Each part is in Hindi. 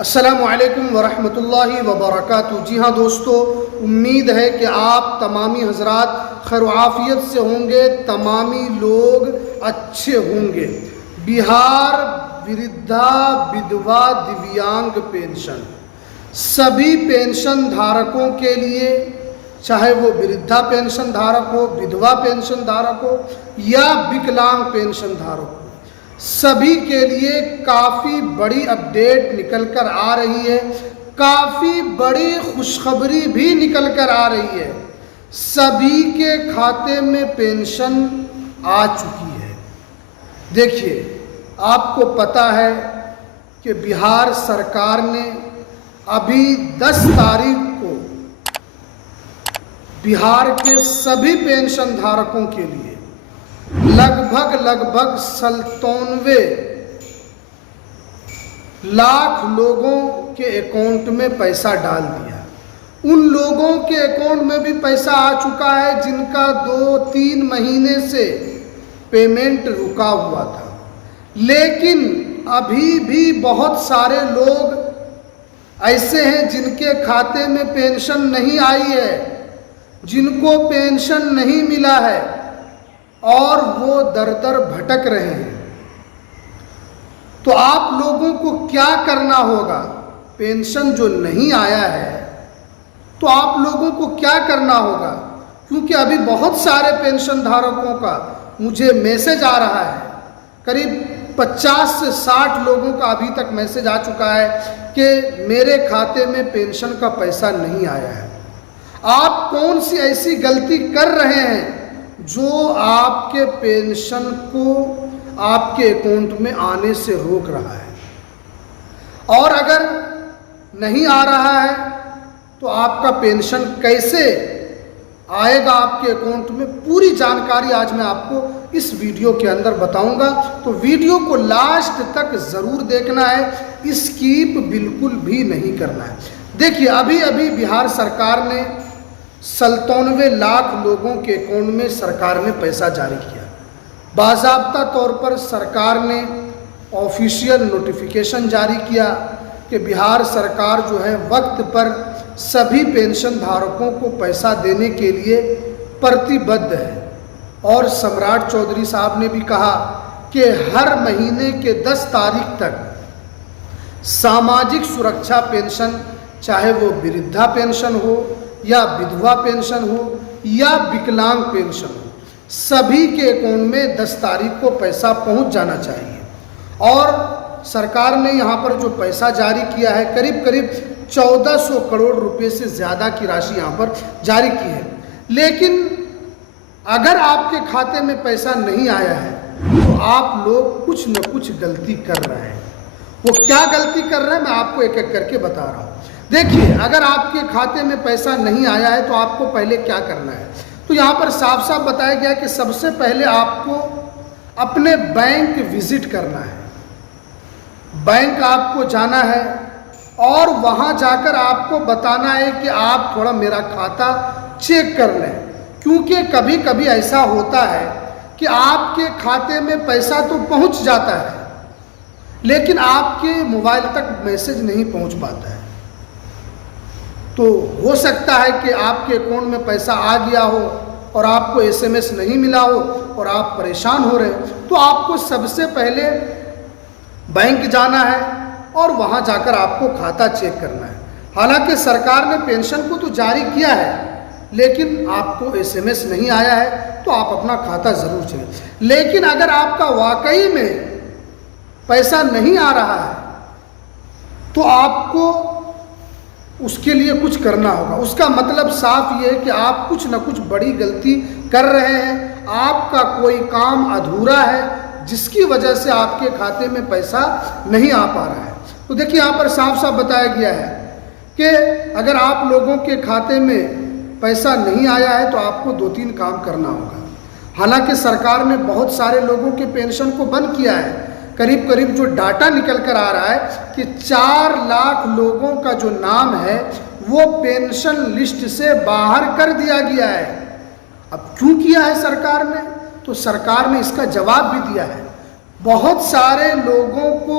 अस्सलामु अलैकुम वरहमतुल्लाहि वबरकातुहू। जी हाँ दोस्तों, उम्मीद है कि आप तमामी हजरात खैर आफियत से होंगे, तमामी लोग अच्छे होंगे। बिहार वृद्धा विधवा दिव्यांग पेंशन सभी पेंशन धारकों के लिए, चाहे वो वृद्धा पेंशन धारक हो, विधवा पेंशन धारक हो या विकलांग पेंशन धारक हो, सभी के लिए काफ़ी बड़ी अपडेट निकल कर आ रही है। काफ़ी बड़ी खुशखबरी भी निकल कर आ रही है। सभी के खाते में पेंशन आ चुकी है। देखिए, आपको पता है कि बिहार सरकार ने अभी 10 तारीख को बिहार के सभी पेंशन धारकों के लिए लगभग 97 लाख लोगों के अकाउंट में पैसा डाल दिया। उन लोगों के अकाउंट में भी पैसा आ चुका है जिनका 2-3 महीने से पेमेंट रुका हुआ था। लेकिन अभी भी बहुत सारे लोग ऐसे हैं जिनके खाते में पेंशन नहीं आई है, जिनको पेंशन नहीं मिला है और वो दर दर भटक रहे हैं। तो आप लोगों को क्या करना होगा? पेंशन जो नहीं आया है तो आप लोगों को क्या करना होगा? क्योंकि अभी बहुत सारे पेंशन धारकों का मुझे मैसेज आ रहा है, करीब 50 से 60 लोगों का अभी तक मैसेज आ चुका है कि मेरे खाते में पेंशन का पैसा नहीं आया है। आप कौन सी ऐसी गलती कर रहे हैं जो आपके पेंशन को आपके अकाउंट में आने से रोक रहा है? और अगर नहीं आ रहा है तो आपका पेंशन कैसे आएगा आपके अकाउंट में? पूरी जानकारी आज मैं आपको इस वीडियो के अंदर बताऊंगा, तो वीडियो को लास्ट तक ज़रूर देखना है, स्किप बिल्कुल भी नहीं करना है। देखिए, अभी अभी बिहार सरकार ने 97 लाख लोगों के अकाउंट में सरकार ने पैसा जारी किया। बाज़ाब्ता तौर पर सरकार ने ऑफिशियल नोटिफिकेशन जारी किया कि बिहार सरकार जो है वक्त पर सभी पेंशन धारकों को पैसा देने के लिए प्रतिबद्ध है। और सम्राट चौधरी साहब ने भी कहा कि हर महीने के 10 तारीख तक सामाजिक सुरक्षा पेंशन, चाहे वो वृद्धा पेंशन हो या विधवा पेंशन हो या विकलांग पेंशन हो, सभी के अकाउंट में 10 तारीख को पैसा पहुंच जाना चाहिए। और सरकार ने यहाँ पर जो पैसा जारी किया है, करीब करीब 1400 करोड़ रुपए से ज़्यादा की राशि यहाँ पर जारी की है। लेकिन अगर आपके खाते में पैसा नहीं आया है तो आप लोग कुछ न कुछ गलती कर रहे हैं। वो क्या गलती कर रहे हैं मैं आपको एक एक करके बता रहा हूँ। देखिए, अगर आपके खाते में पैसा नहीं आया है तो आपको पहले क्या करना है? तो यहाँ पर साफ साफ बताया गया कि सबसे पहले आपको अपने बैंक विजिट करना है। बैंक आपको जाना है और वहाँ जाकर आपको बताना है कि आप थोड़ा मेरा खाता चेक कर लें। क्योंकि कभी कभी ऐसा होता है कि आपके खाते में पैसा तो पहुँच जाता है लेकिन आपके मोबाइल तक मैसेज नहीं पहुँच पाता है। तो हो सकता है कि आपके अकाउंट में पैसा आ गया हो और आपको SMS नहीं मिला हो और आप परेशान हो रहे हैं। तो आपको सबसे पहले बैंक जाना है और वहां जाकर आपको खाता चेक करना है। हालांकि सरकार ने पेंशन को तो जारी किया है लेकिन आपको SMS नहीं आया है तो आप अपना खाता ज़रूर चेक। लेकिन अगर आपका वाकई में पैसा नहीं आ रहा है तो आपको उसके लिए कुछ करना होगा। उसका मतलब साफ ये है कि आप कुछ न कुछ बड़ी गलती कर रहे हैं। आपका कोई काम अधूरा है जिसकी वजह से आपके खाते में पैसा नहीं आ पा रहा है। तो देखिए, यहाँ पर साफ साफ बताया गया है कि अगर आप लोगों के खाते में पैसा नहीं आया है तो आपको 2-3 काम करना होगा। हालांकि सरकार ने बहुत सारे लोगों के पेंशन को बंद किया है। करीब करीब जो डाटा निकल कर आ रहा है कि 4 लाख लोगों का जो नाम है वो पेंशन लिस्ट से बाहर कर दिया गया है। अब क्यों किया है सरकार ने? तो सरकार ने इसका जवाब भी दिया है। बहुत सारे लोगों को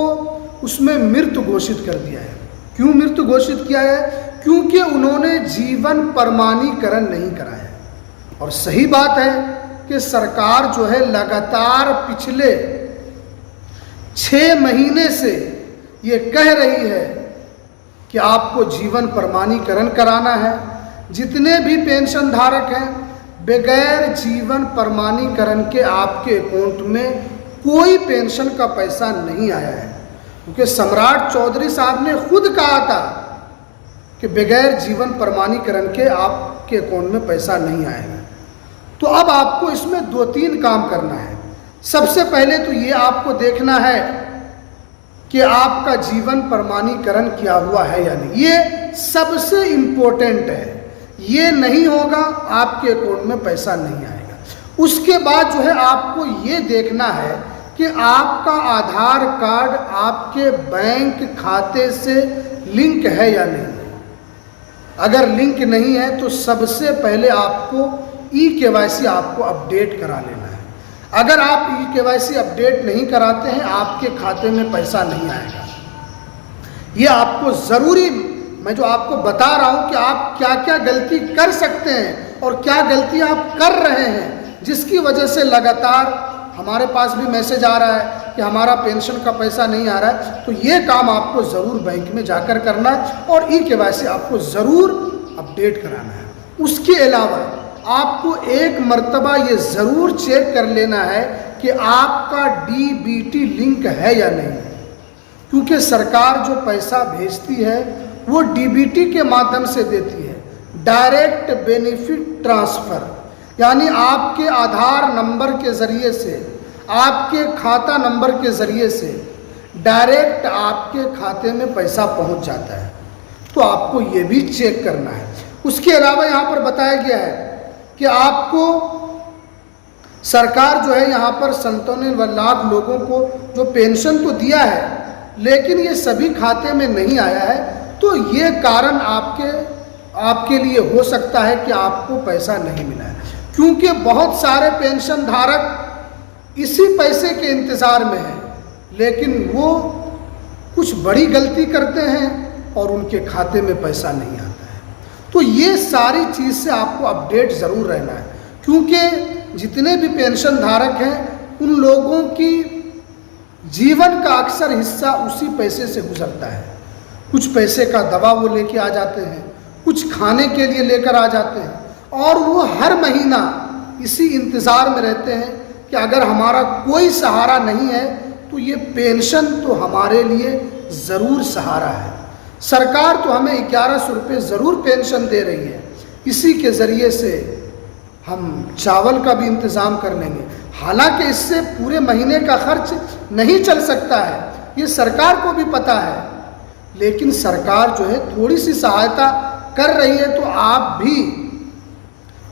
उसमें मृत घोषित कर दिया है। क्यों मृत्यु घोषित किया है? क्योंकि उन्होंने जीवन प्रमाणीकरण नहीं कराया। और सही बात है कि सरकार जो है लगातार पिछले 6 महीने से ये कह रही है कि आपको जीवन प्रमाणीकरण कराना है। जितने भी पेंशन धारक हैं, बगैर जीवन प्रमाणीकरण के आपके अकाउंट में कोई पेंशन का पैसा नहीं आया है। क्योंकि सम्राट चौधरी साहब ने खुद कहा था कि बगैर जीवन प्रमाणीकरण के आपके अकाउंट में पैसा नहीं आएगा। तो अब आपको इसमें 2-3 काम करना है। सबसे पहले तो ये आपको देखना है कि आपका जीवन प्रमाणीकरण किया हुआ है या नहीं। ये सबसे इम्पोर्टेंट है। ये नहीं होगा, आपके अकाउंट में पैसा नहीं आएगा। उसके बाद जो है आपको ये देखना है कि आपका आधार कार्ड आपके बैंक खाते से लिंक है या नहीं। अगर लिंक नहीं है तो सबसे पहले आपको ई-केवाईसी आपको अपडेट करा लेना है। अगर आप ई-केवाईसी अपडेट नहीं कराते हैं, आपके खाते में पैसा नहीं आएगा। ये आपको ज़रूरी, मैं जो आपको बता रहा हूं कि आप क्या क्या गलती कर सकते हैं और क्या गलती आप कर रहे हैं, जिसकी वजह से लगातार हमारे पास भी मैसेज आ रहा है कि हमारा पेंशन का पैसा नहीं आ रहा है। तो ये काम आपको ज़रूर बैंक में जाकर करना है और ई-केवाईसी आपको ज़रूर अपडेट कराना है। उसके अलावा आपको एक मर्तबा ये ज़रूर चेक कर लेना है कि आपका डीबीटी लिंक है या नहीं। क्योंकि सरकार जो पैसा भेजती है वो डीबीटी के माध्यम से देती है, डायरेक्ट बेनिफिट ट्रांसफ़र। यानी आपके आधार नंबर के ज़रिए से, आपके खाता नंबर के ज़रिए से डायरेक्ट आपके खाते में पैसा पहुंच जाता है। तो आपको ये भी चेक करना है। उसके अलावा यहाँ पर बताया गया है कि आपको सरकार जो है यहाँ पर 97 लाख लोगों को जो पेंशन तो दिया है, लेकिन ये सभी खाते में नहीं आया है। तो ये कारण आपके लिए हो सकता है कि आपको पैसा नहीं मिला है। क्योंकि बहुत सारे पेंशन धारक इसी पैसे के इंतज़ार में हैं, लेकिन वो कुछ बड़ी गलती करते हैं और उनके खाते में पैसा नहीं आता है। तो ये सारी चीज़ से आपको अपडेट ज़रूर रहना है। क्योंकि जितने भी पेंशन धारक हैं, उन लोगों की जीवन का अक्सर हिस्सा उसी पैसे से गुजरता है। कुछ पैसे का दवा वो लेके आ जाते हैं, कुछ खाने के लिए लेकर आ जाते हैं, और वो हर महीना इसी इंतज़ार में रहते हैं कि अगर हमारा कोई सहारा नहीं है तो ये पेंशन तो हमारे लिए ज़रूर सहारा है। सरकार तो हमें 1100 रुपये ज़रूर पेंशन दे रही है। इसी के ज़रिए से हम चावल का भी इंतज़ाम कर लेंगे। हालांकि इससे पूरे महीने का खर्च नहीं चल सकता है, ये सरकार को भी पता है, लेकिन सरकार जो है थोड़ी सी सहायता कर रही है। तो आप भी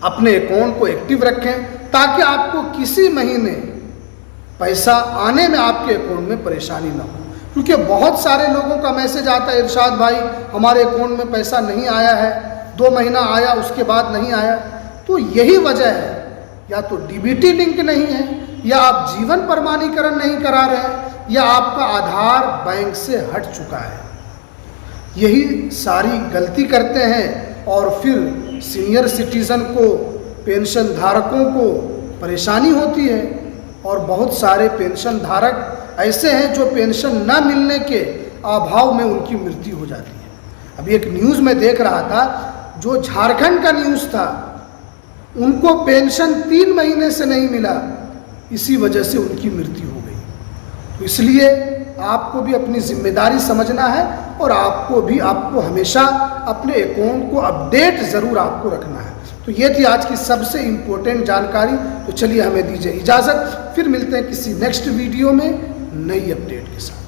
अपने अकाउंट को एक्टिव रखें ताकि आपको किसी महीने पैसा आने में आपके अकाउंट में परेशानी ना हो। क्योंकि बहुत सारे लोगों का मैसेज आता है, इरशाद भाई हमारे अकाउंट में पैसा नहीं आया है, 2 महीना आया उसके बाद नहीं आया। तो यही वजह है, या तो डीबीटी लिंक नहीं है, या आप जीवन प्रमाणीकरण नहीं करा रहे हैं, या आपका आधार बैंक से हट चुका है। यही सारी गलती करते हैं और फिर सीनियर सिटीज़न को, पेंशन धारकों को परेशानी होती है। और बहुत सारे पेंशन धारक ऐसे हैं जो पेंशन न मिलने के अभाव में उनकी मृत्यु हो जाती है। अभी एक न्यूज़ में देख रहा था, जो झारखंड का न्यूज़ था, उनको पेंशन 3 महीने से नहीं मिला, इसी वजह से उनकी मृत्यु हो गई। तो इसलिए आपको भी अपनी जिम्मेदारी समझना है और आपको हमेशा अपने अकाउंट को अपडेट ज़रूर आपको रखना है। तो ये थी आज की सबसे इम्पोर्टेंट जानकारी। तो चलिए हमें दीजिए इजाज़त, फिर मिलते हैं किसी नेक्स्ट वीडियो में नई अपडेट के साथ।